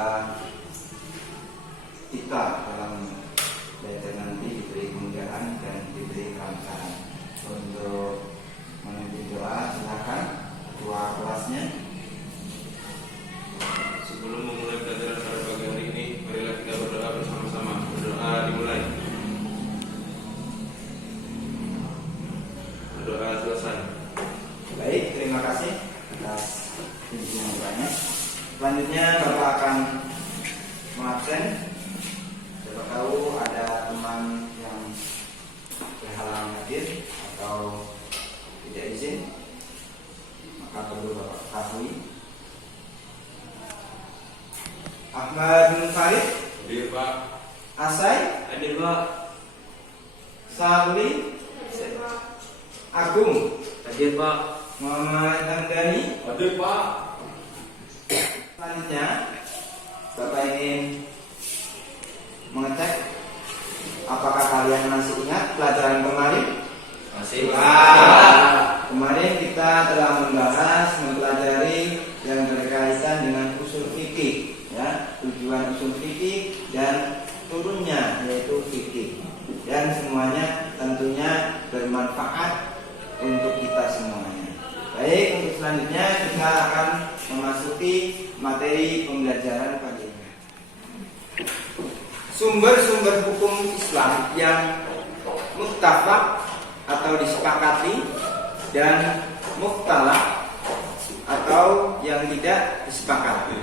semoga kita dalam belajar nanti diberi kemudahan dan diberi kelancaran. Untuk memimpin doa silakan ketua kelasnya. Sebelum memulai pelajaran pada pagi hari ini, marilah kita berdoa bersama-sama. Berdoa dimulai. Berdoa selesai. Baik, terima kasih atas bimbingan doanya. Selanjutnya Bapak akan mengabsen. Siapa tahu ada teman yang berhalangan hadir atau tidak izin, maka perlu Bapak ketahui. Ahmad bin Farid, Hadir Pak. Asai, Hadir Pak. Sabri, Agung, Hadir Pak. Muhammad Hamdani. Hadir Pak. Selanjutnya Bapak ingin mengecek apakah kalian masih ingat pelajaran kemarin? Masih Kemarin kita telah membahas, mempelajari yang berkaitan dengan usul fikih, ya, tujuan usul fikih dan turunnya yaitu fikih, dan semuanya tentunya bermanfaat untuk kita semuanya. Baik, untuk selanjutnya kita akan memasuki materi pembelajaran pagi ini. Sumber-sumber hukum Islam yang muttafaq atau disepakati dan mukhtalaf atau yang tidak disepakati.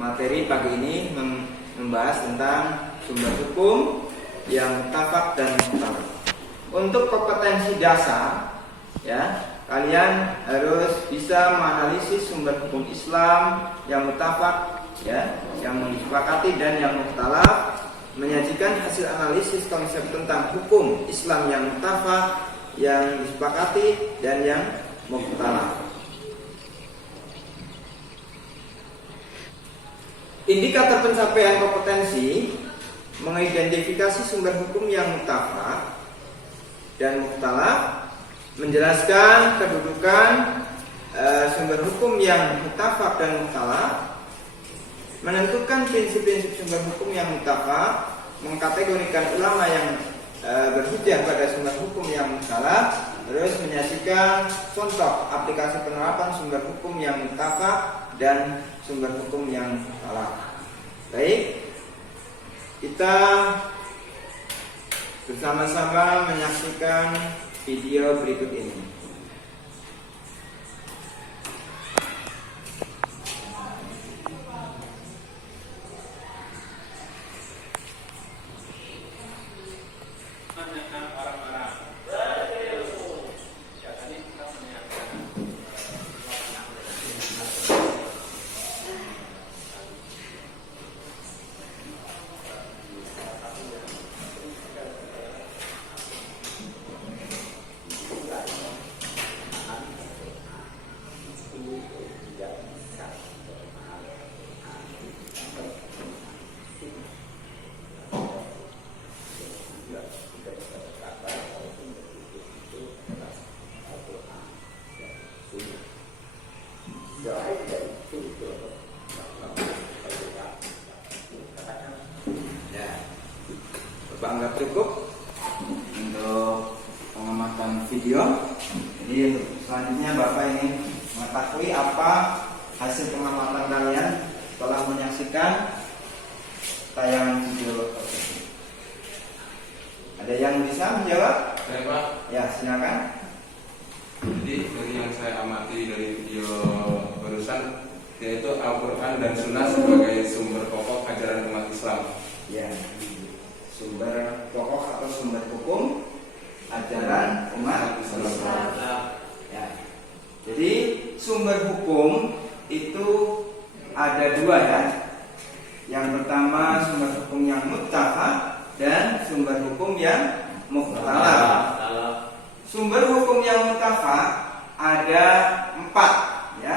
Materi pagi ini membahas tentang sumber hukum yang muttafaq dan mukhtalaf. Untuk kompetensi dasar, ya, kalian harus bisa menganalisis sumber hukum Islam yang muttafaq, ya, yang disepakati dan yang mukhtalaf, menyajikan hasil analisis konsep tentang hukum Islam yang muttafaq, yang disepakati dan yang mukhtalaf. Indikator pencapaian kompetensi mengidentifikasi sumber hukum yang muttafaq dan mukhtalaf, menjelaskan kedudukan sumber hukum yang muttafaq dan mukhtalaf, menentukan prinsip-prinsip sumber hukum yang muttafaq, mengkategorikan ulama yang berhujjah pada sumber hukum yang mukhtalaf, terus menyajikan contoh aplikasi penerapan sumber hukum yang muttafaq dan sumber hukum yang mukhtalaf. Baik, kita bersama-sama menyaksikan video berikut ini. Bapak anggap cukup untuk pengamatan video. Jadi selanjutnya Bapak ingin mengetahui apa hasil pengamatan kalian setelah menyaksikan tayangan video tersebut. Ada yang bisa menjawab? Saya Pak. Ya, silakan. Jadi dari yang saya amati dari video barusan, yaitu Al-Quran dan Sunnah sebagai sumber pokok ajaran umat Islam. Ya, sumber pokok atau sumber hukum ajaran umat Islam. Ya. Jadi sumber hukum itu ada dua, ya. Yang pertama sumber hukum yang muttafaq dan sumber hukum yang mukhtalaf. Sumber hukum yang muttafaq ada 4, ya.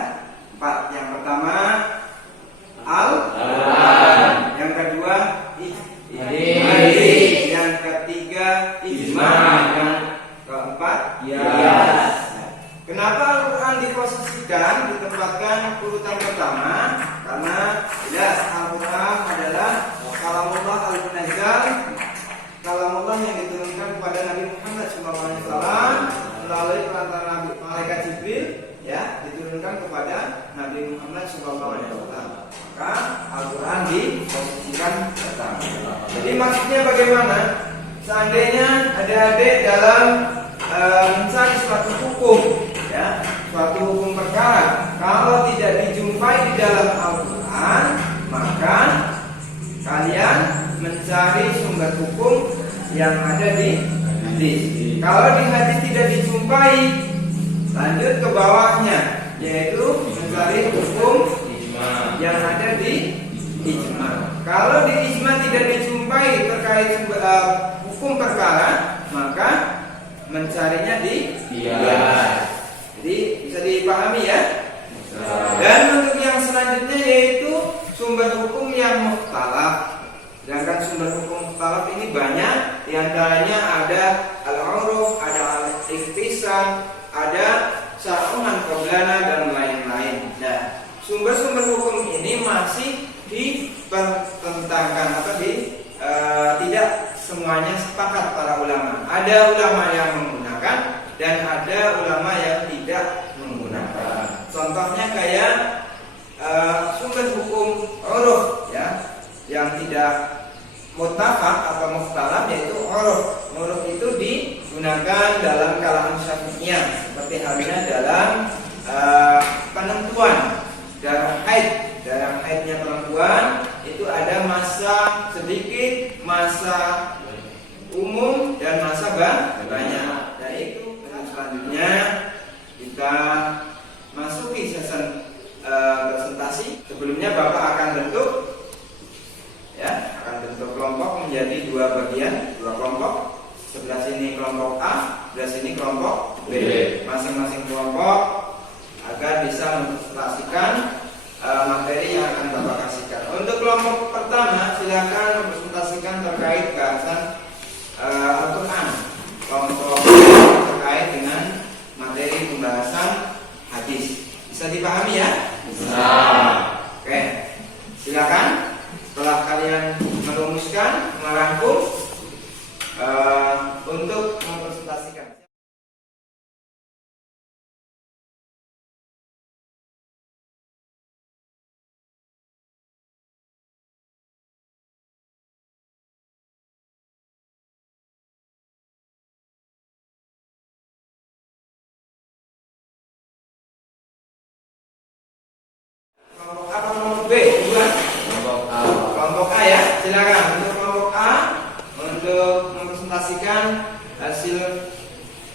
4. Yang pertama Al-Quran, yang kedua hadis, yang ketiga ijma, yang keempat qiyas. Kenapa Al-Quran diposisikan, ditempatkan urutan pertama? Karena jelas Al-Quran diposisikan pertama. Jadi maksudnya bagaimana? Seandainya adik-adik dalam mencari suatu hukum, ya, suatu hukum perkara, kalau tidak dijumpai di dalam Al-Quran, maka kalian mencari sumber hukum yang ada di hadis. Kalau di hadis tidak dijumpai, lanjut ke bawahnya, yaitu mencari hukum yang ada di ijma. Kalau di ijma tidak dijumpai terkait hukum perkara, maka mencarinya di qiyas. Jadi bisa dipahami ya. Dan untuk yang selanjutnya yaitu sumber hukum yang mukhtalaf. Sedangkan sumber hukum mukhtalaf ini banyak, diantaranya ada al-uruf, ada al-ikhtisam, ada syar'un qablana dan lain-lain. Nah, sumber-sumber hukum ini masih dipertentangkan atau tidak semuanya sepakat para ulama. Ada ulama yang menggunakan dan ada ulama yang tidak menggunakan. Contohnya kayak sumber hukum uruf, ya, yang tidak muttafaq atau mukhtalaf, yaitu uruf. Uruf itu digunakan dalam kalangan Syafi'iyah, seperti halnya dalam penentuan darah haid. Darah haidnya perempuan itu ada masa sedikit, masa umum, dan masa banyak. Dan itu selanjutnya kita masuki sesi presentasi. Sebelumnya Bapak akan bentuk, ya, akan bentuk kelompok menjadi dua bagian, dua kelompok. Sebelah sini kelompok A, sebelah sini kelompok B. Masing-masing kelompok agar bisa mempresentasikan materi yang akan Bapak kasihkan. Untuk kelompok pertama, silakan mempresentasikan terkait bahasan Al-Quran. Kelompok terkait dengan materi pembahasan hadis. Bisa dipahami ya? Bisa. Oke, silakan. Setelah kalian merumuskan, merangkum untuk mempresentasikan. Kelompok A atau kelompok B? Bukan? Kelompok A ya, silakan. Untuk kelompok A, untuk mempresentasikan hasil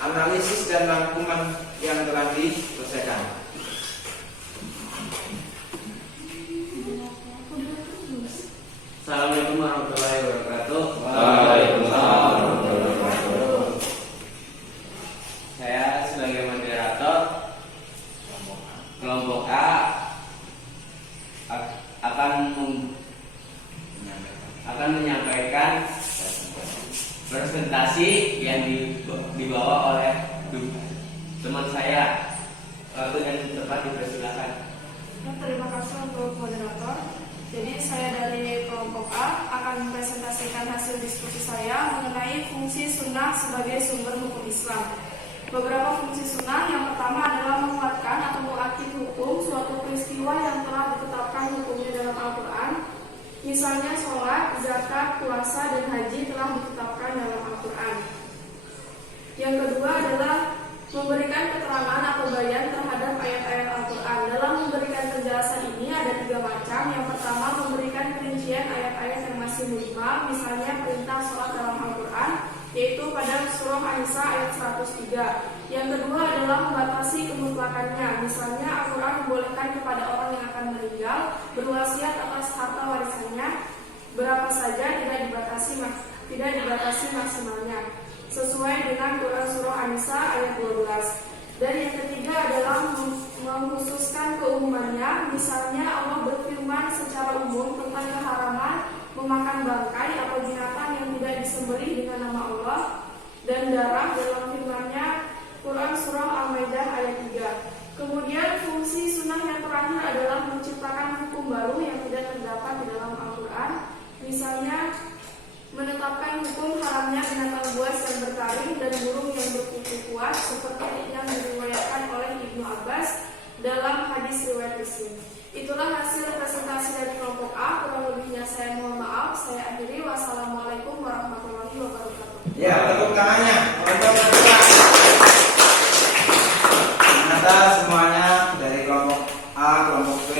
analisis dan rangkuman yang telah diselesaikan. Assalamualaikum warahmatullahi wabarakatuh. Waalaikumsalam warahmatullahi wabarakatuh. Saya sebagai moderator kelompok A akan menyampaikan presentasi yang dibawa oleh teman saya. Waktu dan tempat dipersilakan. Terima kasih untuk moderator. Jadi saya dari kelompok A akan mempresentasikan hasil diskusi saya mengenai fungsi sunnah sebagai sumber hukum Islam. Beberapa fungsi sunnah, yang pertama adalah menguatkan atau mengaktif hukum suatu peristiwa yang telah ditetapkan hukumnya dalam Al-Quran. Misalnya sholat, zakat, puasa, dan haji telah ditetapkan dalam Al-Quran. Yang kedua adalah memberikan keterangan atau bayan terhadap ayat-ayat Al-Quran. Dalam memberikan penjelasan ini ada tiga macam. Yang pertama, memberikan perincian ayat-ayat yang masih mujmal, misalnya perintah sholat dalam Al-Quran, yaitu pada surah An-Nisa ayat 103. Yang kedua adalah membatasi kemutlakannya, misalnya Al-Quran membolehkan kepada orang yang akan meninggal berwasiat atas harta warisannya berapa saja, tidak dibatasi maksimalnya, sesuai dengan Quran surah An-Nisa ayat 12. Dan yang ketiga adalah mengkhususkan keumumannya, misalnya Allah berfirman secara umum tentang keharaman memakan bangkai atau binatang yang tidak disembelih dengan nama Allah dan darah dalam firman-Nya Quran surah Al-Maidah ayat 3. Kemudian fungsi sunnah yang terakhir adalah menciptakan hukum baru yang tidak terdapat di dalam Al-Quran, misalnya menetapkan hukum haramnya binatang buas yang bertaring dan burung yang berkuku kuat, seperti yang diriwayatkan oleh Ibnu Abbas dalam hadis riwayat Muslim. Itulah hasil presentasi dari kelompok A. Kurang saya akhiri. Wassalamualaikum warahmatullahi wabarakatuh. Ya, tepuk tangannya untuk berdua. Ternyata semuanya dari kelompok A, kelompok B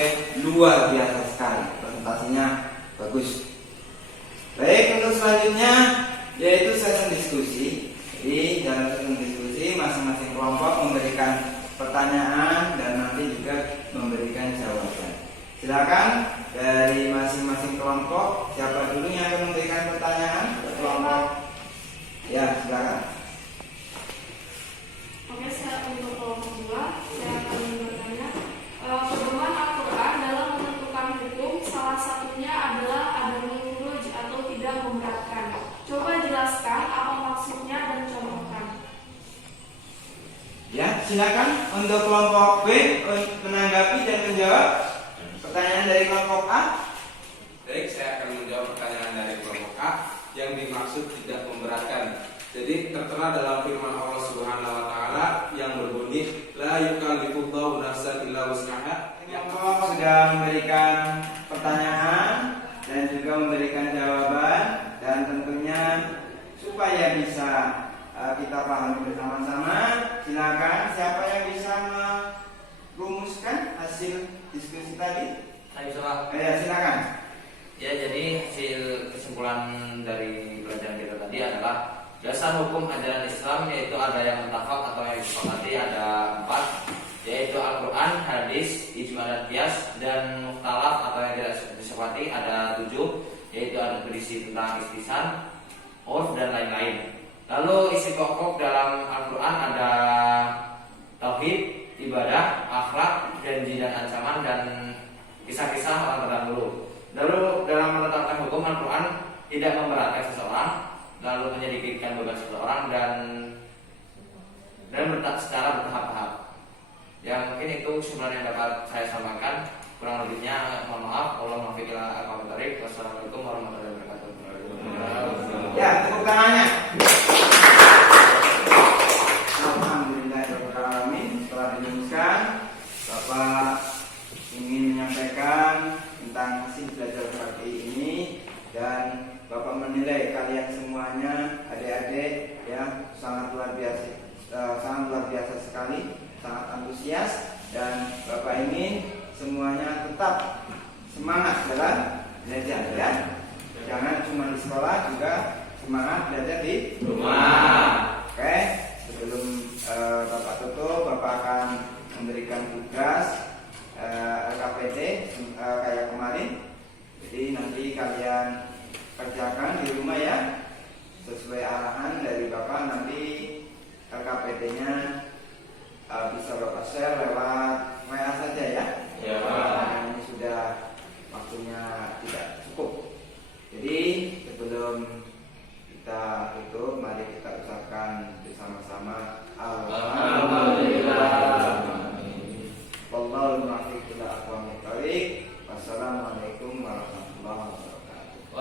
luar biasa sekali. Presentasinya bagus. Baik, untuk selanjutnya yaitu sesi diskusi. Jadi dalam sesi diskusi masing-masing kelompok memberikan pertanyaan dan nanti juga memberikan jawaban. Silakan dari masing-masing kelompok, siapa dulu yang akan memberikan pertanyaan ke kelompok? Ya, silakan. Oke, saya untuk kelompok 2, saya akan bertanya, pedoman Al-Quran dalam menentukan hukum salah satunya adalah adanya khuruj atau tidak memberatkan. Coba jelaskan apa maksudnya dan contohkan. Ya, silakan untuk kelompok B menanggapi dan menjawab pertanyaan dari kelompok A. Baik, saya akan menjawab pertanyaan dari kelompok A yang dimaksud tidak memberatkan. Jadi tertera dalam firman Allah Subhanahu wa taala yang berbunyi la yukallifullahu nafsan illa wus'aha. Kelompok sudah memberikan pertanyaan dan juga memberikan jawaban, dan tentunya supaya bisa kita pahami bersama-sama, silakan siapa yang bisa merumuskan hasil diskusi tadi? Saya bisa, Pak. Ya, silakan. Ya, jadi hasil kesimpulan dari pelajaran kita tadi adalah dasar hukum ajaran Islam, yaitu ada yang muttafaq atau yang disepakati ada 4, yaitu Al-Quran, hadis, ijma dan qiyas, dan mukhtalaf atau yang tidak disepakati ada 7, yaitu ada berisi tentang istisan, urf dan lain-lain. Lalu isi pokok dalam Al-Quran ada tauhid, ibadah, akhlak, janji dan ancaman, dan kisah-kisah orang terdahulu. Lalu dalam menetapkan hukum, Al-Quran tidak memberatkan seseorang, lalu menyedikitkan beban seseorang, dan secara bertahap-tahap. Ya, mungkin itu kesimpulan yang dapat saya sampaikan. Kurang lebihnya mohon maaf. Wassalamualaikum warahmatullahi wabarakatuh. Ya, tepuk tangannya. Alhamdulillahirrahmanirrahim. Setelah dirumuskan, Bapak ingin menyampaikan tentang hasil belajar seperti ini, dan Bapak menilai kalian semuanya, adik-adik, ya sangat luar biasa sekali, sangat antusias, dan Bapak ingin semuanya tetap semangat dalam belajar, ya. Jangan cuma di sekolah, juga semangat belajar di rumah. Oke, sebelum Bapak tutup, Bapak akan memberikan tugas LKPD kayak kemarin. Jadi nanti kalian kerjakan di rumah, ya, sesuai arahan dari Bapak. Nanti LKPD-nya bisa Bapak share lewat WA saja, ya. Ya, Karena ini sudah waktunya tidak cukup. Jadi sebelum kita tutup, mari kita ucapkan bersama-sama Alhamdulillah. Wallahul muwaffiq ila aqwamit thoriq. Wassalamualaikum warahmatullahi wabarakatuh.